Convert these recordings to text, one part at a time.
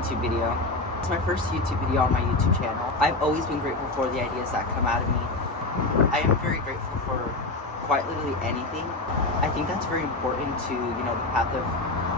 YouTube video. It's my first YouTube video on my YouTube channel. I've always been grateful for the ideas that come out of me. I am very grateful for quite literally anything. I think that's very important to, the path of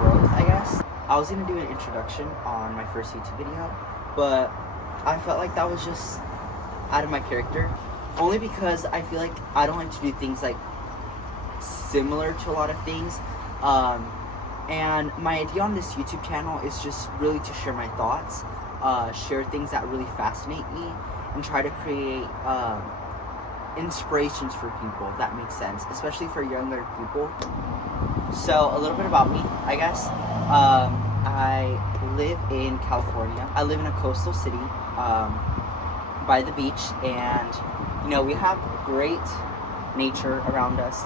growth, I guess. I was going to do an introduction on my first YouTube video, but I felt like that was just out of my character. Only because I feel like I don't like to do things like similar to a lot of things. And my idea on this YouTube channel is just really to share my thoughts, share things that really fascinate me, and try to create inspirations for people, if that makes sense, especially for younger people. So a little bit about me, I guess. I live in California. I live in a coastal city by the beach, and we have great nature around us.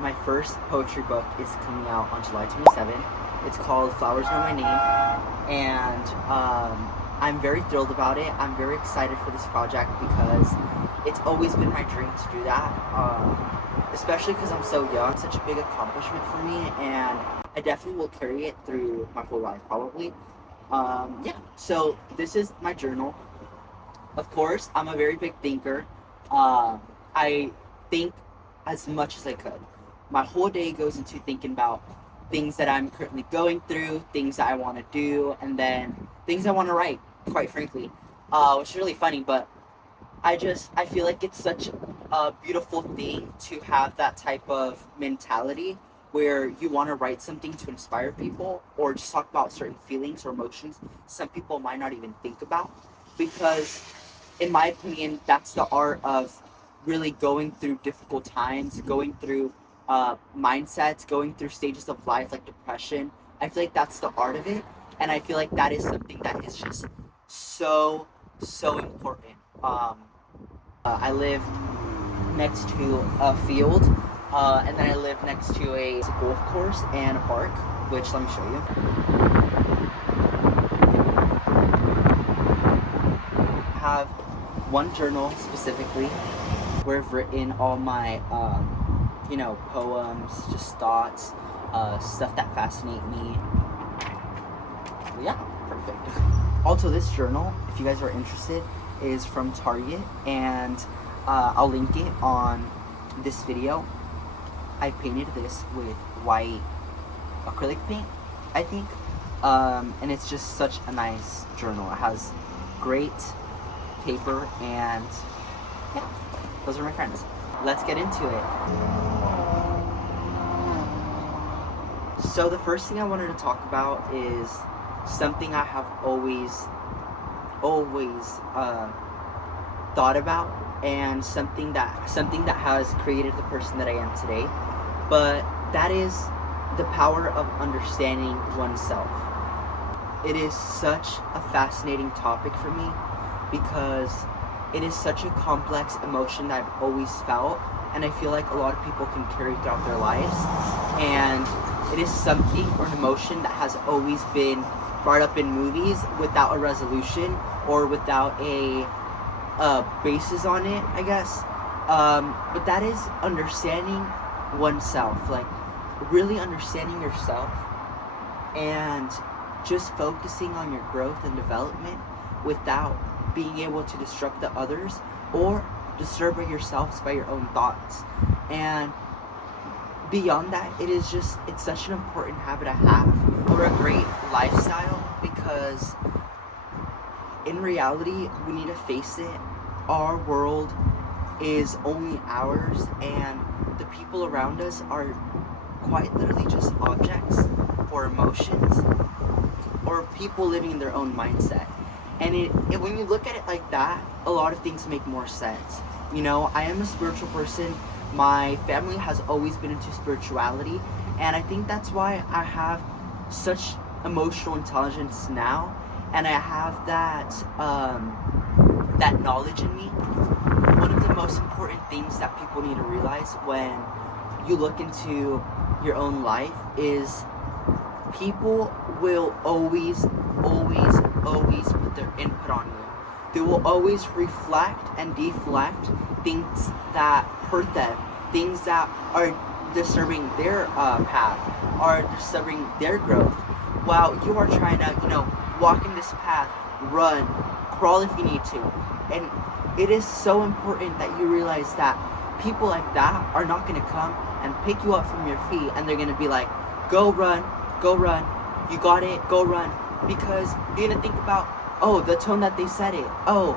My first poetry book is coming out on July 27th. It's called Flowers Know My Name, and I'm very thrilled about it. I'm very excited for this project because it's always been my dream to do that, especially because I'm so young. It's such a big accomplishment for me, and I definitely will carry it through my whole life, probably. So this is my journal. Of course, I'm a very big thinker. I think as much as I could. My whole day goes into thinking about things that I'm currently going through, things that I want to do, and then things I want to write, quite frankly, which is really funny, but I feel like it's such a beautiful thing to have that type of mentality where you want to write something to inspire people or just talk about certain feelings or emotions some people might not even think about, because in my opinion, that's the art of really going through difficult times, going through mindsets, going through stages of life like depression. I feel like that's the art of it, and I feel like that is something that is just so important. I live next to a field, and then I live next to a golf course and a park, which let me show you. I have one journal specifically where I've written all my, poems, just thoughts, stuff that fascinate me. Yeah, perfect. Also, this journal, if you guys are interested, is from Target, and I'll link it on this video. I painted this with white acrylic paint, I think, and it's just such a nice journal. It has great paper, and yeah, those are my friends. Let's get into it. So the first thing I wanted to talk about is something I have always thought about, and something that has created the person that I am today. But that is the power of understanding oneself. It is such a fascinating topic for me because it is such a complex emotion that I've always felt, and I feel like a lot of people can carry throughout their lives. And it is something or an emotion that has always been brought up in movies without a resolution or without a basis on it, I guess. But that is understanding oneself, like really understanding yourself and just focusing on your growth and development without being able to disrupt the others or disturb yourselves by your own thoughts. And beyond that, it's such an important habit to have, or a great lifestyle, because in reality, we need to face it. Our world is only ours, and the people around us are quite literally just objects or emotions or people living in their own mindset. And when you look at it like that, a lot of things make more sense. I am a spiritual person. My family has always been into spirituality, and I think that's why I have such emotional intelligence now, and I have that knowledge in me. One of the most important things that people need to realize when you look into your own life is people will always put their input on you. They will always reflect and deflect things that hurt them, things that are disturbing their path, are disturbing their growth. while you are trying to, walk in this path, run, crawl if you need to. And it is so important that you realize that people like that are not going to come and pick you up from your feet and they're going to be like, go run, you got it, go run. Because you're going to think about, oh, the tone that they said it, oh,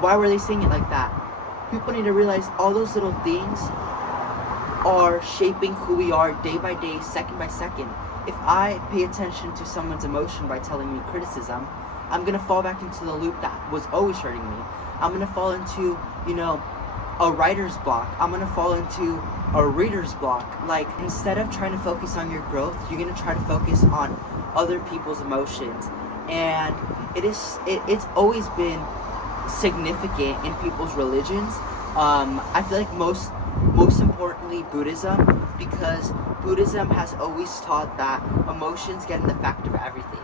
why were they saying it like that? People need to realize all those little things are shaping who we are day by day, second by second. If I pay attention to someone's emotion by telling me criticism, I'm going to fall back into the loop that was always hurting me. I'm going to fall into, a writer's block. I'm going to fall into a reader's block. Like, instead of trying to focus on your growth, you're going to try to focus on other people's emotions. And it's always been significant in people's religions. I feel like most importantly Buddhism, because Buddhism has always taught that emotions get in the fact of everything.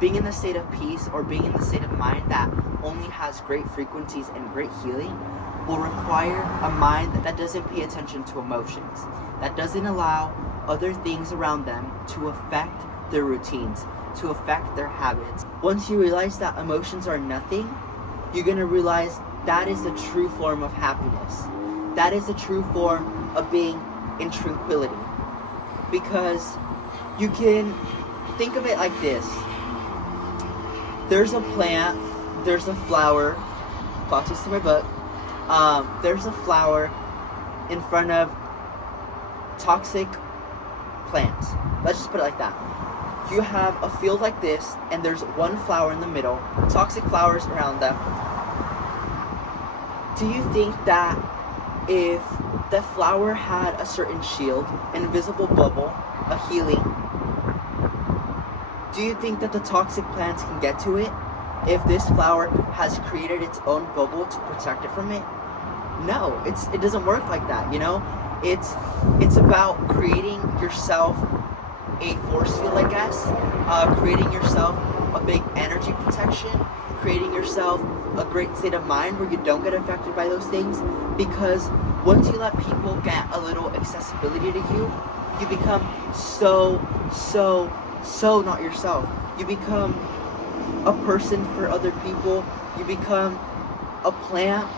Being in the state of peace or being in the state of mind that only has great frequencies and great healing will require a mind that doesn't pay attention to emotions, that doesn't allow other things around them to affect their routines, to affect their habits. Once you realize that emotions are nothing, you're going to realize that is the true form of happiness. That is the true form of being in tranquility. Because you can think of it like this. There's a plant, there's a flower, plot twist to my book, there's a flower in front of toxic plants. Let's just put it like that. You have a field like this, and there's one flower in the middle, toxic flowers around them. Do you think that if the flower had a certain shield, an invisible bubble, a healing, do you think that the toxic plants can get to it if this flower has created its own bubble to protect it from it? No, it doesn't work like that, It's about creating yourself a force field, I guess, creating yourself a big energy protection, creating yourself a great state of mind where you don't get affected by those things. Because once you let people get a little accessibility to you, you become so not yourself. You become a person for other people. You become a plant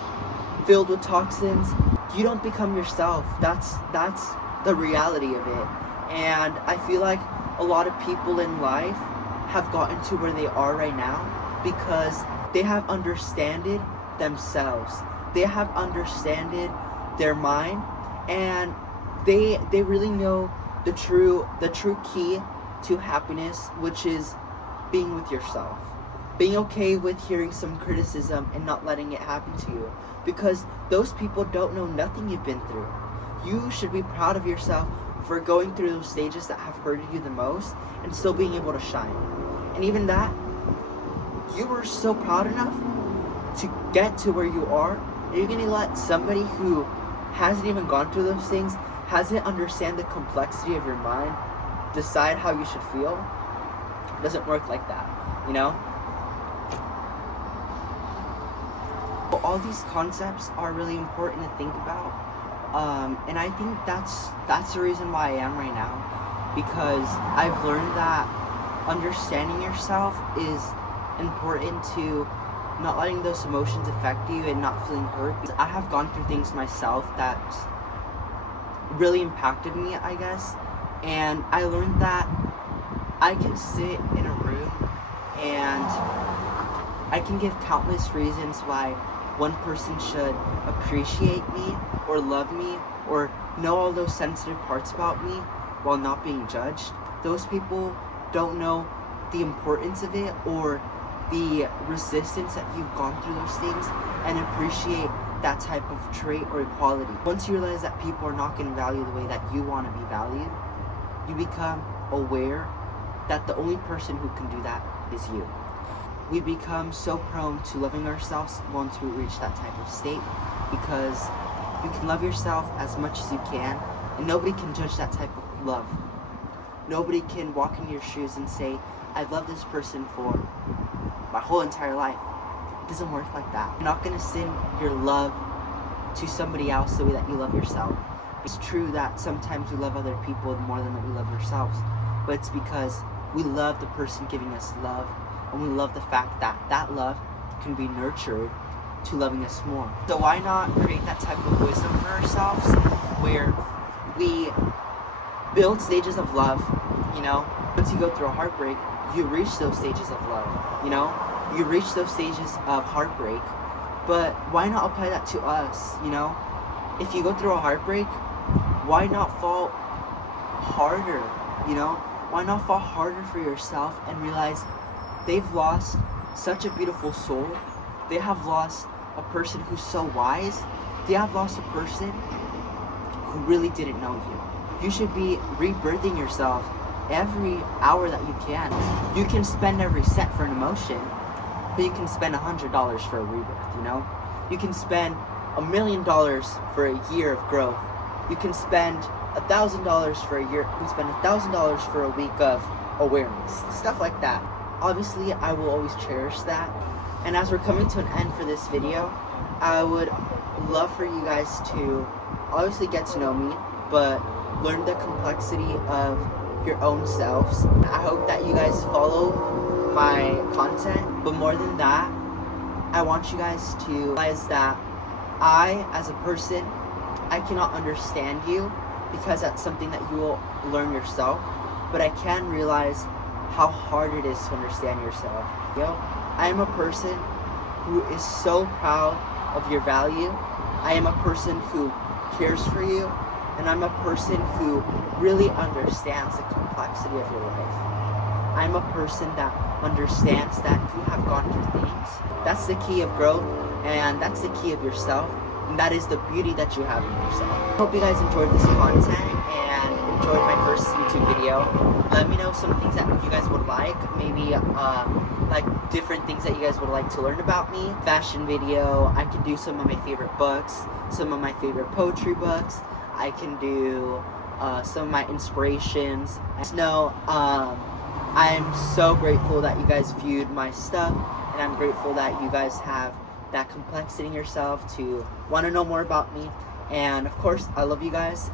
filled with toxins. You don't become yourself. That's the reality of it. And I feel like a lot of people in life have gotten to where they are right now because they have understanded themselves. They have understanded their mind, and they really know the true key to happiness, which is being with yourself. Being okay with hearing some criticism and not letting it happen to you, because those people don't know nothing you've been through. You should be proud of yourself for going through those stages that have hurted you the most and still being able to shine. And even that, you were so proud enough to get to where you are, and you're going to let somebody who hasn't even gone through those things, hasn't understand the complexity of your mind, decide how you should feel. It doesn't work like that, But all these concepts are really important to think about, and I think that's the reason why I am right now, because I've learned that understanding yourself is important to not letting those emotions affect you and not feeling hurt. I have gone through things myself that really impacted me, I guess, and I learned that I can sit in a room and I can give countless reasons why one person should appreciate me or love me or know all those sensitive parts about me while not being judged. Those people don't know the importance of it or the resistance that you've gone through those things and appreciate that type of trait or quality. Once you realize that people are not going to value the way that you want to be valued, you become aware that the only person who can do that is you. We become so prone to loving ourselves once we reach that type of state, because you can love yourself as much as you can, and nobody can judge that type of love. Nobody can walk in your shoes and say, I've loved this person for my whole entire life. It doesn't work like that. You're not going to send your love to somebody else the way that you love yourself. It's true that sometimes we love other people more than we love ourselves, but it's because We love the person giving us love, and we love the fact that that love can be nurtured to loving us more. So why not create that type of wisdom for ourselves where we build stages of love, you know? Once you go through a heartbreak, you reach those stages of love, you know? You reach those stages of heartbreak, but why not apply that to us, you know? If you go through a heartbreak, why not fall harder, you know? Why not fall harder for yourself and realize they've lost such a beautiful soul. They have lost a person who's so wise. They have lost a person who really didn't know you. You should be rebirthing yourself every hour that you can. You can spend every cent for an emotion, but you can spend $100 for a rebirth, you know? You can spend $1 million for a year of growth. You can spend $1,000 for a year. You can spend $1,000 for a week of awareness. Stuff like that. Obviously, I will always cherish that. And as we're coming to an end for this video, I would love for you guys to obviously get to know me, but learn the complexity of your own selves. I hope that you guys follow my content, but more than that, I want you guys to realize that I, as a person, I cannot understand you because that's something that you will learn yourself, but I can realize how hard it is to understand yourself. I am a person who is so proud of your value. I am a person who cares for you, and I'm a person who really understands the complexity of your life. I'm a person that understands that you have gone through things. That's the key of growth, and that's the key of yourself, and that is the beauty that you have in yourself. I hope you guys enjoyed this content and enjoyed my first YouTube video. Let me know some things that you guys would like, maybe like different things that you guys would like to learn about me. Fashion video, I can do some of my favorite books, some of my favorite poetry books. I can do some of my inspirations. No, I'm so grateful that you guys viewed my stuff, and I'm grateful that you guys have that complexity in yourself to want to know more about me. And of course, I love you guys.